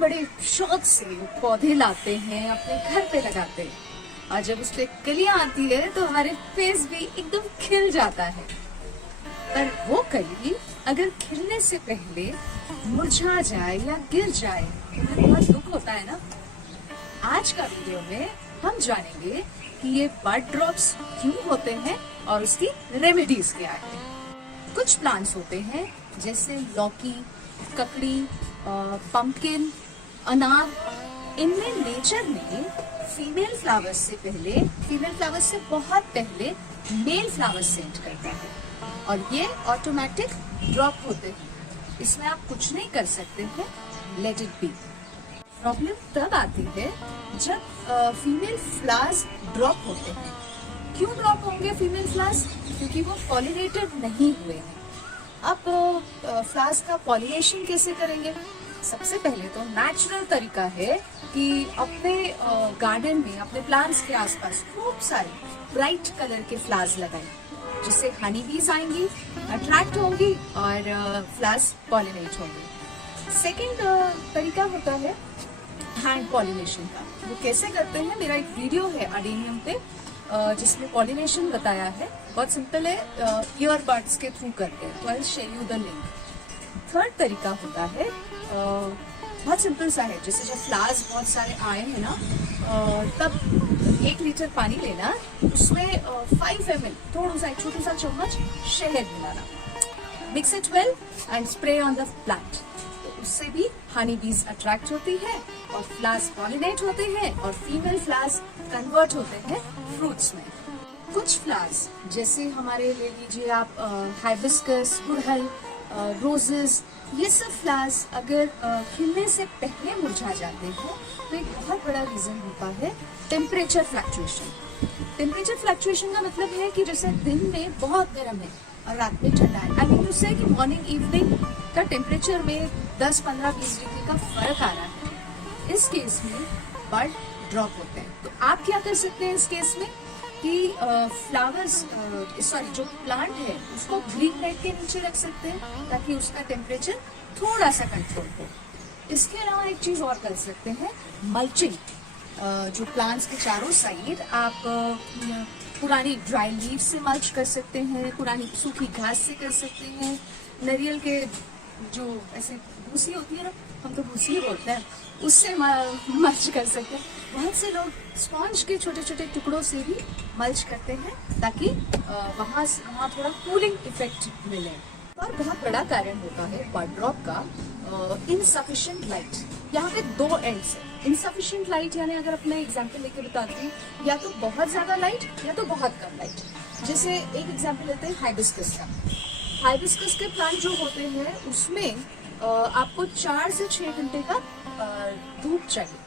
बड़े शौक से पौधे लाते हैं, अपने घर पे लगाते हैं, और जब उस पे कलियां आती है तो हमारे फेस भी एकदम खिल जाता है। पर वो कली अगर खिलने से पहले मुरझा जाए या गिर जाए तो हमें बहुत दुख होता है ना। आज का वीडियो में हम जानेंगे कि ये बड ड्रॉप्स क्यों होते हैं और उसकी रेमेडीज क्या है। कुछ प्लांट्स होते हैं जैसे लौकी, ककड़ी, पंपकिन, अनार, इनमें नेचर ने फीमेल फ्लावर्स से बहुत पहले मेल फ्लावर्स सेंड करता है और ये ऑटोमेटिक ड्रॉप होते हैं। इसमें आप कुछ नहीं कर सकते हैं, लेट इट बी। प्रॉब्लम तब आती है जब फीमेल फ्लावर्स ड्रॉप होते हैं। क्यों ड्रॉप होंगे फीमेल फ्लावर्स? क्योंकि वो पॉलिनेटेड नहीं हुए हैं। अब फ्लावर्स का पॉलिनेशन कैसे करेंगे? सबसे पहले तो नेचुरल तरीका है कि अपने गार्डन में, अपने प्लांट्स के आसपास खूब सारे ब्राइट कलर के फ्लावर्स लगाएं, जिससे हनी बीज आएंगी, अट्रैक्ट होंगी और फ्लावर्स पॉलिनेट होंगे। सेकंड तरीका होता है हैंड पॉलिनेशन का। वो कैसे करते हैं, मेरा एक वीडियो है अडेनियम पे जिसमें पॉलिनेशन बताया है। बहुत सिंपल है, ईयरबड्स के थ्रू करते हैं। तो I will share you the link. Third तरीका होता है बहुत सिंपल सा है, जैसे जब फ्लावर्स बहुत सारे आए हैं ना, तब 1 लीटर पानी लेना, उसमें 5 ml थोड़ा सा, एक छोटा सा चम्मच शहद मिलाना, mix it well and spray on the plant. तो उससे भी हनी बीज अट्रैक्ट होती है और फ्लावर्स पॉलिनेट होते हैं और फीमेल फ्लावर्स कन्वर्ट होते हैं फ्रूट्स में। कुछ फ्लावर्स जैसे हमारे ले लीजिए आप हाइबिस्कस, गुड़हल, रोजेस, ये सब फ्लावर्स अगर खिलने से पहले मुरझा जाते हैं तो एक बहुत बड़ा रीजन होता है टेम्परेचर फ्लक्चुएशन। टेम्परेचर फ्लक्चुएशन का मतलब है कि जैसे दिन में बहुत गर्म है और रात में ठंडा है। आई मीन टू से कि मॉर्निंग इवनिंग का टेम्परेचर में 10, 15, 20 डिग्री का फर्क आ रहा है। इस केस में बड ड्रॉप होते हैं। तो आप क्या कर सकते हैं इस केस में कि जो प्लांट है उसको ग्रीन लाइट के नीचे रख सकते हैं ताकि उसका टेम्परेचर थोड़ा सा कंट्रोल हो। इसके अलावा एक चीज और कर सकते हैं, मल्चिंग। जो प्लांट्स के चारों साइड आप पुरानी ड्राई लीव से मल्च कर सकते हैं, पुरानी सूखी घास से कर सकते हैं, नारियल के जो ऐसे भूसी होती है ना, हम तो भूसी ही बोलते हैं, उससे मल्च कर सकते हैं। बहुत से लोग स्पॉन्ज के छोटे छोटे टुकड़ों से भी मल्च करते हैं ताकि वहाँ थोड़ा कूलिंग इफेक्ट मिले। और बहुत बड़ा कारण होता है बड ड्रॉप का इनसफिशिएंट लाइट। यहाँ पे 2 एंड्स है। इनसफिशिएंट लाइट यानी अगर अपना एग्जाम्पल लेके बताती हूँ, या तो बहुत ज्यादा लाइट या तो बहुत कम लाइट। जैसे एक एग्जाम्पल लेते हैं हाइबिस्कस का। हाइबिस्कस के प्लांट जो होते हैं उसमें आपको 4 से 6 घंटे का धूप चाहिए।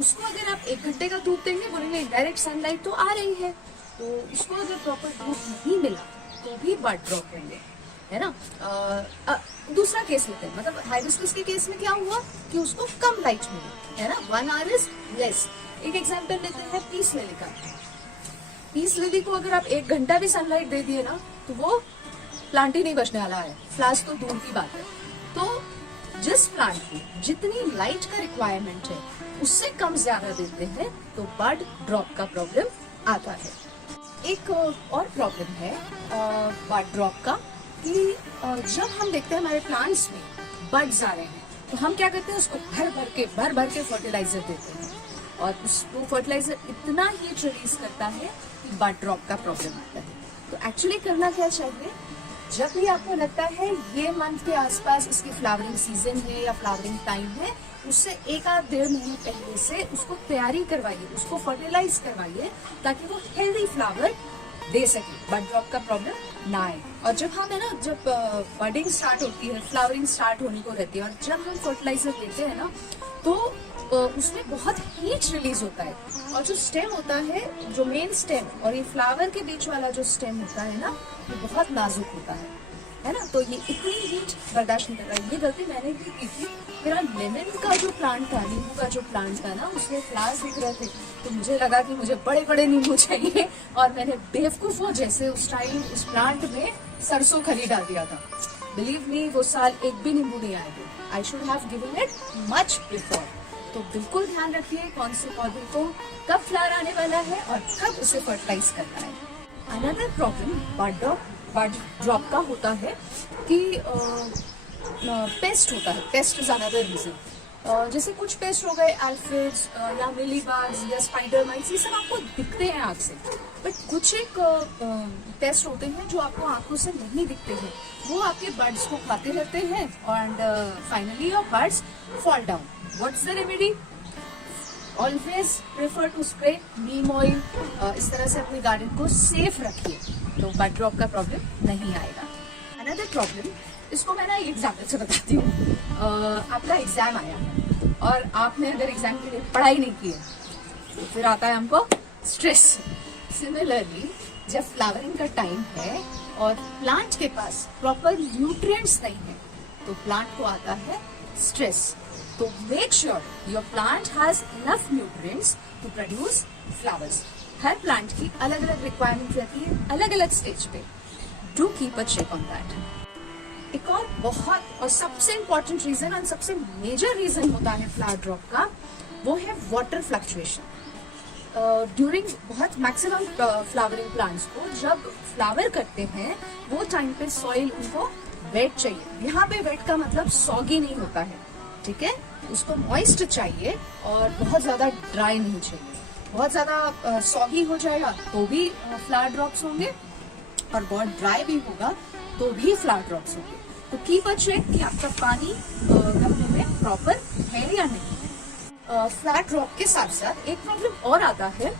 उसको अगर आप 1 घंटे का धूप देंगे, बोलेंगे डायरेक्ट सनलाइट तो आ रही है, तो उसको अगर प्रॉपर धूप नहीं मिला तो भी बड ड्रॉप होंगे, है ना। दूसरा केस लेते हैं, मतलब हाइबिस्कस के केस में क्या हुआ कि उसको कम लाइट मिली, है ना, 1 hour इज लेस। एक एग्जाम्पल लेते हैं पीस लिली का। पीस लिली को अगर आप 1 घंटा भी सनलाइट दे दिए ना तो वो प्लांट ही नहीं बचने वाला है, फ्लावर्स तो दूर की बात है। तो जिस प्लांट को जितनी लाइट का रिक्वायरमेंट है उससे कम ज्यादा देते हैं तो बड ड्रॉप का प्रॉब्लम आता है। एक और प्रॉब्लम है बड ड्रॉप का कि जब हम देखते हैं हमारे प्लांट्स में बड्स आ रहे हैं तो हम क्या करते हैं, उसको भर भर के फर्टिलाइजर देते हैं और उसको फर्टिलाइजर इतना हीट रिलीज करता है कि बड ड्रॉप का प्रॉब्लम आता है। तो एक्चुअली करना क्या चाहिए, जब भी आपको लगता है ये मंथ के आसपास इसकी फ्लावरिंग सीजन है या फ्लावरिंग टाइम है, उससे 1 आध 1.5 महीने पहले से उसको तैयारी करवाइए, उसको फर्टिलाइज करवाइए ताकि वो हेल्दी फ्लावर दे सके, बड ड्रॉप का प्रॉब्लम ना आए। और जब हम है ना, जब बडिंग स्टार्ट होती है, फ्लावरिंग स्टार्ट होने को रहती है और जब हम फर्टिलाइजर देते हैं ना तो उसमें बहुत हीट रिलीज होता है और जो स्टेम होता है, जो मेन स्टेम और ये फ्लावर के बीच वाला जो स्टेम होता है ना, ये बहुत नाजुक होता है ना। तो ये इतनी हीट बर्दाश्त नहीं करता। ये गलती मैंने भी की थी। मेरा लेमन का जो प्लांट था, नींबू का जो प्लांट था ना, उसमें फ्लावर्स दिख रहे थे तो मुझे लगा कि मुझे बड़े बड़े नींबू चाहिए और मैंने बेवकूफों जैसे उस टाइम उस प्लांट में सरसों खली डाल दिया था। बिलीव मी वो साल एक भी नींबू नहीं आएगा। I should have given it much before. तो बिल्कुल ध्यान रखिए कौन से पौधे को कब फ्लावर आने वाला है और कब उसे फर्टिलाइज करना है। अनदर प्रॉब्लम बड ड्रॉप का होता है कि पेस्ट होता है। Pest is another reason. जैसे कुछ पेस्ट हो गए एल्फिड्स या मिलीबाग्स या स्पाइडर माइट्स, ये सब आपको दिखते हैं आँख से, बट कुछ एक पेस्ट होते हैं जो आपको आंखों से नहीं दिखते हैं। वो आपके बर्ड्स को खाते रहते हैं and finally your birds fall down. What's the remedy? Always prefer to spray neem oil. इस तरह से अपने गार्डन को सेफ रखिए तो बड ड्रॉप का प्रॉब्लम नहीं आएगा। अनदर प्रॉब्लम, इसको मैं ना एग्जाम्पल से बताती हूँ। आपका एग्जाम आया और आपने अगर एग्जाम के लिए पढ़ाई नहीं की है तो फिर आता है हमको स्ट्रेस। सिमिलरली जब फ्लावरिंग का टाइम है और प्लांट के पास प्रॉपर न्यूट्रिएंट्स नहीं है तो प्लांट को आता है स्ट्रेस। तो make sure your plant has enough nutrients to produce flowers. हर प्लांट की अलग अलग रिक्वायरमेंट रहती है अलग अलग स्टेज पे। Do keep a check on that. एक और बहुत और सबसे इम्पोर्टेंट रीजन और सबसे मेजर रीजन होता है फ्लावर ड्रॉप का, वो है वाटर फ्लक्चुएशन। ड्यूरिंग बहुत मैक्सिमम फ्लावरिंग प्लांट्स को जब फ्लावर करते हैं वो टाइम पे सॉइल उनको वेट चाहिए। यहाँ पे वेट का मतलब सॉगी नहीं होता है, ठीक है? उसको मॉइस्ट चाहिए और बहुत ज्यादा ड्राई नहीं चाहिए। बहुत ज्यादा सॉगी हो जाएगा तो भी फ्लावर ड्रॉप्स होंगे और बहुत ड्राई भी होगा तो भी फ्लावर ड्रॉप्स होंगे। तो कीप अ चेक कि आपका पानी गमले में प्रॉपर है या नहीं। फ्लावर ड्रॉप के साथ साथ एक प्रॉब्लम और आता है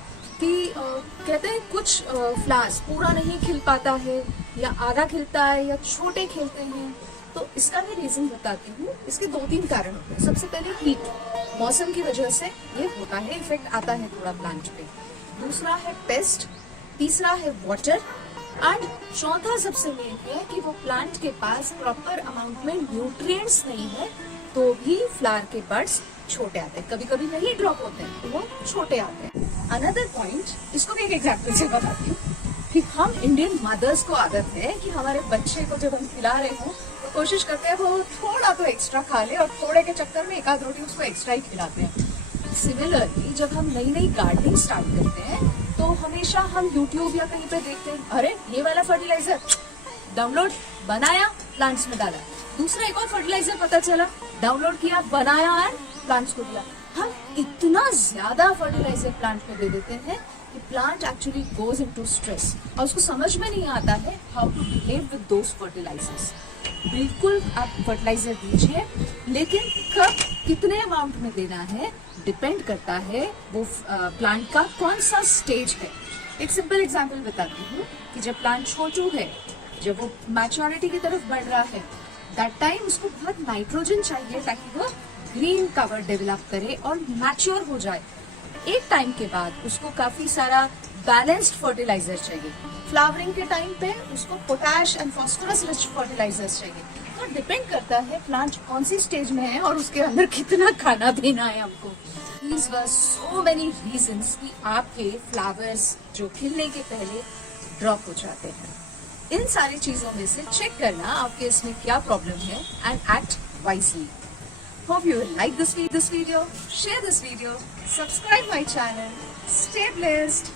कि कहते हैं कुछ फ्लावर्स पूरा नहीं खिल पाता है या आधा खिलता है या छोटे खिलते हैं। तो इसका भी रीजन बताती हूँ। इसके 2-3 कारण होते हैं। सबसे पहले हीट, मौसम की वजह से ये होता है, इफेक्ट आता है थोड़ा प्लांट पे। दूसरा है पेस्ट, तीसरा है वाटर एंड चौथा सबसे मेन है कि वो प्लांट के पास प्रॉपर अमाउंट में न्यूट्रिएंट्स नहीं है तो भी फ्लावर के बड्स छोटे आते हैं। कभी कभी नहीं ड्रॉप होते हैं तो वो छोटे आते हैं। अनदर पॉइंट, इसको भी एक एग्जाम्पल से बताती हूँ कि हम इंडियन मदर्स को आदत है कि हमारे बच्चे को जब हम खिला रहे हो तो कोशिश करते हैं वो थोड़ा तो एक्स्ट्रा खा ले और थोड़े के चक्कर में एक आध रोटी उसको एक्स्ट्रा ही खिलाते हैं। सिमिलरली जब हम नई नई गार्डनिंग स्टार्ट करते हैं तो हमेशा हम YouTube या कहीं पे देखते हैं, अरे ये वाला फर्टिलाइजर डाउनलोड, बनाया, प्लांट्स में डाला। दूसरा एक और फर्टिलाइजर पता चला, डाउनलोड किया, बनाया और प्लांट्स को दिया। हम इतना ज्यादा फर्टिलाइजर प्लांट को दे देते हैं कि plant actually goes into stress और उसको समझ में नहीं आता है how to behave with those fertilizers. बिल्कुल आप फर्टिलाइजर दीजिए, लेकिन कब कितने अमाउंट में देना है डिपेंड करता है वो प्लांट का कौन सा स्टेज है। एक सिंपल एग्जांपल बताती हूँ कि जब प्लांट छोटू है, जब वो मैच्योरिटी की तरफ बढ़ रहा है, दैट टाइम उसको बहुत नाइट्रोजन चाहिए ताकि वो ग्रीन कवर डेवलप करे और मैच्योर हो जाए। एक टाइम के बाद उसको काफी सारा बैलेंस्ड फर्टिलाइजर चाहिए। फ्लावरिंग के टाइम पे उसको potash and phosphorus rich fertilizers चाहिए। तो डिपेंड करता है प्लांट कौन सी स्टेज में है और उसके अंदर कितना खाना देना है हमको। These were so many reasons कि आपके फ्लावर्स जो खिलने के पहले ड्रॉप हो जाते हैं। इन सारी चीजों में से चेक करना आपके इसमें क्या प्रॉब्लम है and act wisely. Hope you will like this video, share this video, subscribe my channel, stay blessed.